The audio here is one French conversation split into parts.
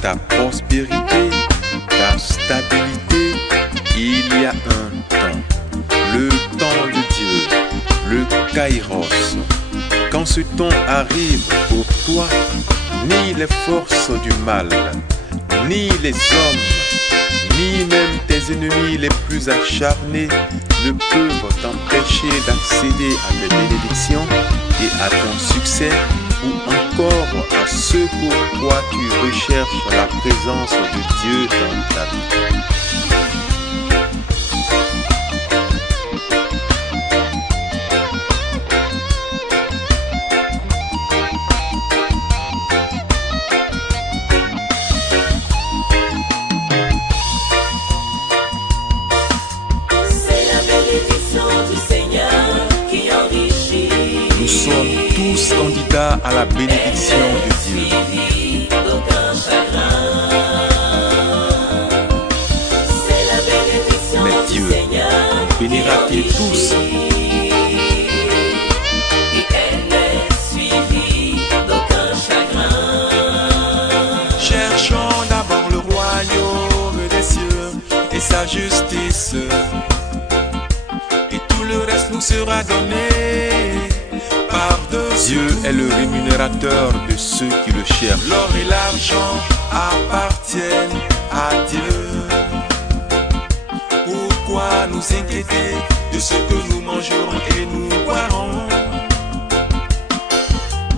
ta prospérité, ta stabilité, il y a un temps, le temps de Dieu, le Kairos. Quand ce temps arrive pour toi, ni les forces du mal, ni les hommes, ni même tes ennemis les plus acharnés ne peuvent t'empêcher d'accéder à tes bénédictions et à ton succès, ou encore à ce pourquoi tu recherches la présence de Dieu dans ta vie. Nous sommes tous candidats à la bénédiction de Dieu. Mais Dieu bénira-t-il tous? Cherchons d'abord le royaume des cieux et sa justice, et tout le reste nous sera donné. Dieu est le rémunérateur de ceux qui le cherchent. L'or et l'argent appartiennent à Dieu. Pourquoi nous inquiéter de ce que nous mangerons et nous boirons?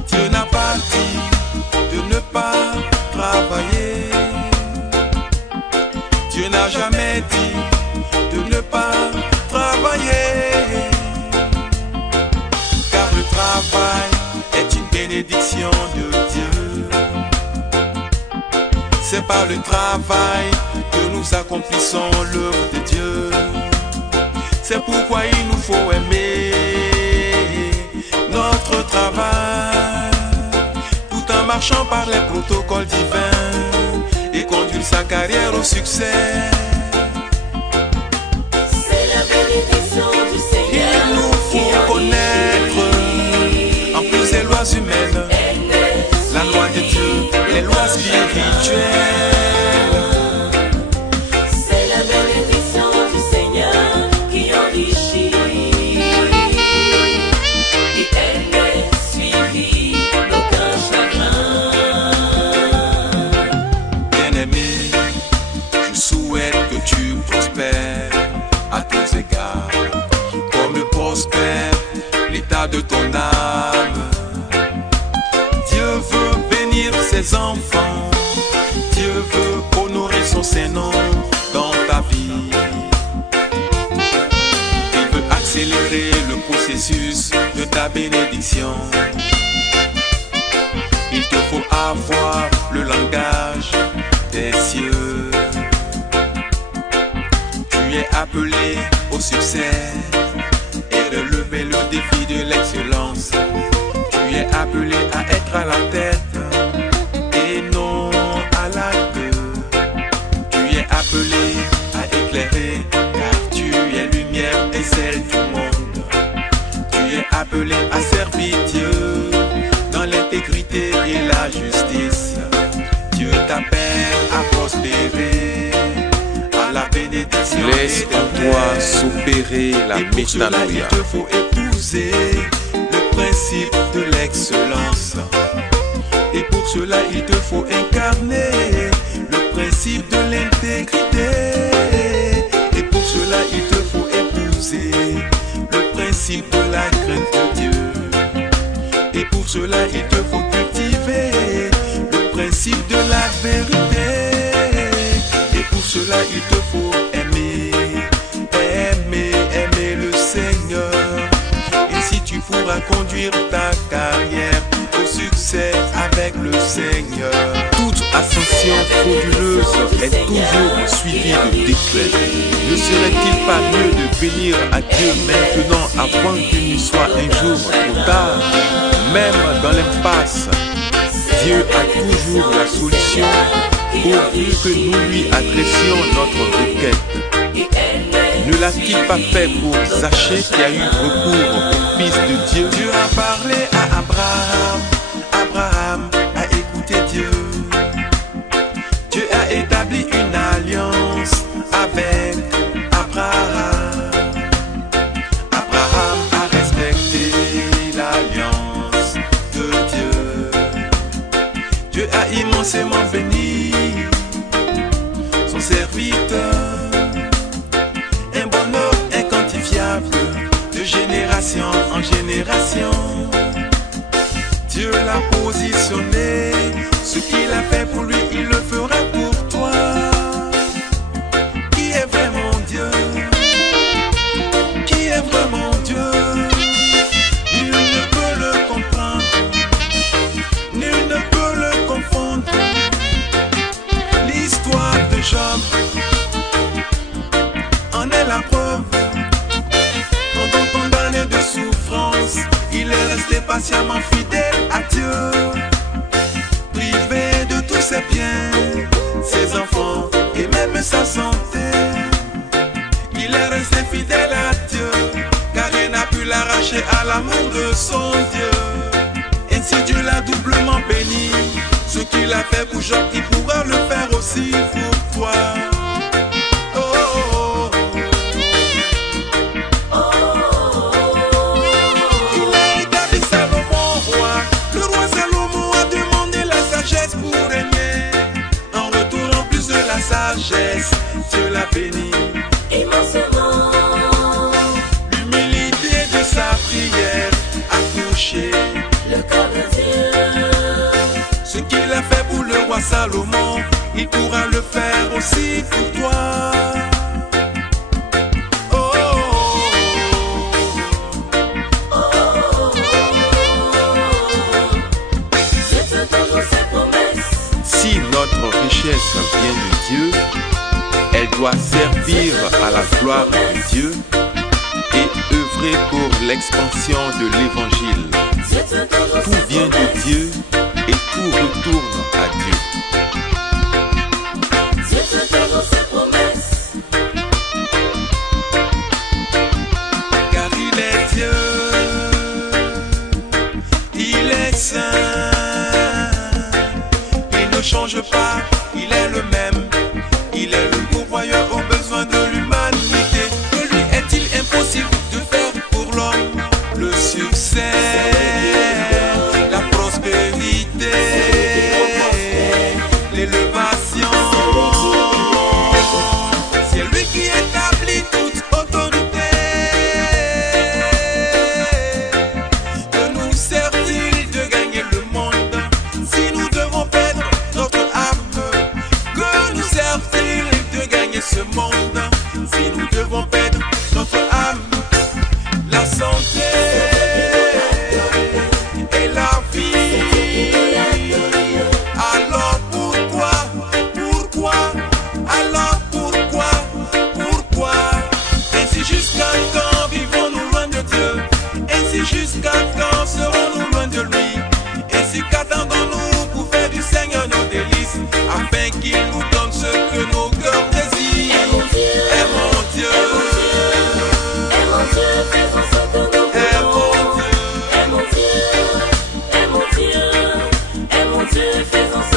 Dieu n'a pas dit de ne pas travailler. Dieu n'a jamais dit de ne pas travailler. Car le travail est une bénédiction de Dieu. C'est par le travail que nous accomplissons l'œuvre de Dieu. C'est pourquoi il nous faut aimer notre travail, tout en marchant par les protocoles divins et conduire sa carrière au succès. C'est la bénédiction du Seigneur. Il nous faut connaître en plus les lois humaines, la loi de Dieu, les lois spirituelles. C'est la bénédiction du Seigneur qui enrichit, et elle n'est suivie d'aucun chagrin. Bien-aimé, je souhaite que tu prospères à tous égards, comme prospère l'état de ton âme. Dieu veut bénir ses enfants, Dieu veut honorer son Saint-Nom dans ta vie. Il veut accélérer le processus de ta bénédiction. Il te faut avoir le langage des cieux. Tu es appelé au succès et relever le défi de l'excellence. Tu es appelé à être à la tête et non à la queue. Tu es appelé à éclairer, car tu es lumière et celle du monde. Tu es appelé à servir Dieu dans l'intégrité et la justice. Dieu t'appelle à prospérer, à la bénédiction. Laisse en toi s'opérer la métanoïa. Il te faut épouser le principe de l'excellence. Et pour cela, il te faut incarner le principe de l'intégrité. Et pour cela, il te faut épouser le principe de la crainte de Dieu. Et pour cela, il te faut cultiver le principe de la vérité. Et pour cela, il te faut aimer, aimer, aimer le Seigneur. Et si tu pourras conduire ta carrière au succès avec le Seigneur. Toute ascension frauduleuse est toujours suivie de déclin. Ne serait-il pas mieux de venir à Dieu maintenant avant qu'il ne soit un jour trop tard? Même dans l'impasse, Dieu a toujours la solution pourvu que nous lui adressions notre requête. Ne l'a-t-il pas fait pour Zachée qui a eu recours au Fils de Dieu? Dieu a parlé à Abraham, Abraham a écouté Dieu. Dieu a immensément béni son serviteur. Un bonheur inquantifiable de génération en génération. Dieu l'a positionné, ce qu'il a fait pour lui, il le fera pour toi. Qui est vraiment Dieu? Qui est vraiment Dieu? Nul ne peut le comprendre, nul ne peut le confondre. L'histoire de Job en est la preuve. Pendant tant d'années de souffrance, il est resté patiemment fidèle à Dieu. Privé de tous ses biens, ses enfants et même sa santé, il est resté fidèle à Dieu, car il n'a pu l'arracher à l'amour de son Dieu. Ainsi Dieu l'a doublement béni. Ce qu'il a fait pour Job, il pourra le faire aussi pour toi. Oh, oh, oh. Il a établi Salomon roi. Le roi Salomon a demandé la sagesse pour régner. En retour, en plus de la sagesse, Dieu l'a béni immensément. L'humilité de sa prière a touché Le cœur de Dieu. ce qu'il a fait pour le roi Salomon, il pourra le faire aussi pour toi. Oh, oh, oh. Dieu te donne ses promesses. Si notre richesse vient de Dieu, elle doit servir à la gloire de Dieu et œuvrer pour l'expansion de l'évangile. Dieu te donne Tout ses vient de promesses. Dieu et tout retourne à Dieu. Dieu te donne ses promesses. Car il est Dieu, il est saint, il ne change pas, il est le même, il est le pourvoyeur aux besoins de l'humanité. Que lui est-il impossible de faire pour l'homme? Le succès, la prospérité, l'élévation. C'est lui qui établit toute autorité. Que nous sert-il de gagner le monde si nous devons perdre notre âme? Que nous sert-il de gagner ce monde si nous devons perdre notre âme? La santé et la vie. Alors pourquoi, alors pourquoi, ainsi jusqu'à quand vivons-nous loin de Dieu? Ainsi jusqu'à quand serons-nous loin de lui? Ainsi qu'attendons-nous pour faire du Seigneur nos délices, afin qu'il nous donne ce que nos cœurs désirent? Et mon Dieu, Et mon Dieu, et mon Dieu, faisons ce que nous et mon voulons. Dieu, Et mon Dieu, et mon Dieu, et mon Dieu, faisons ce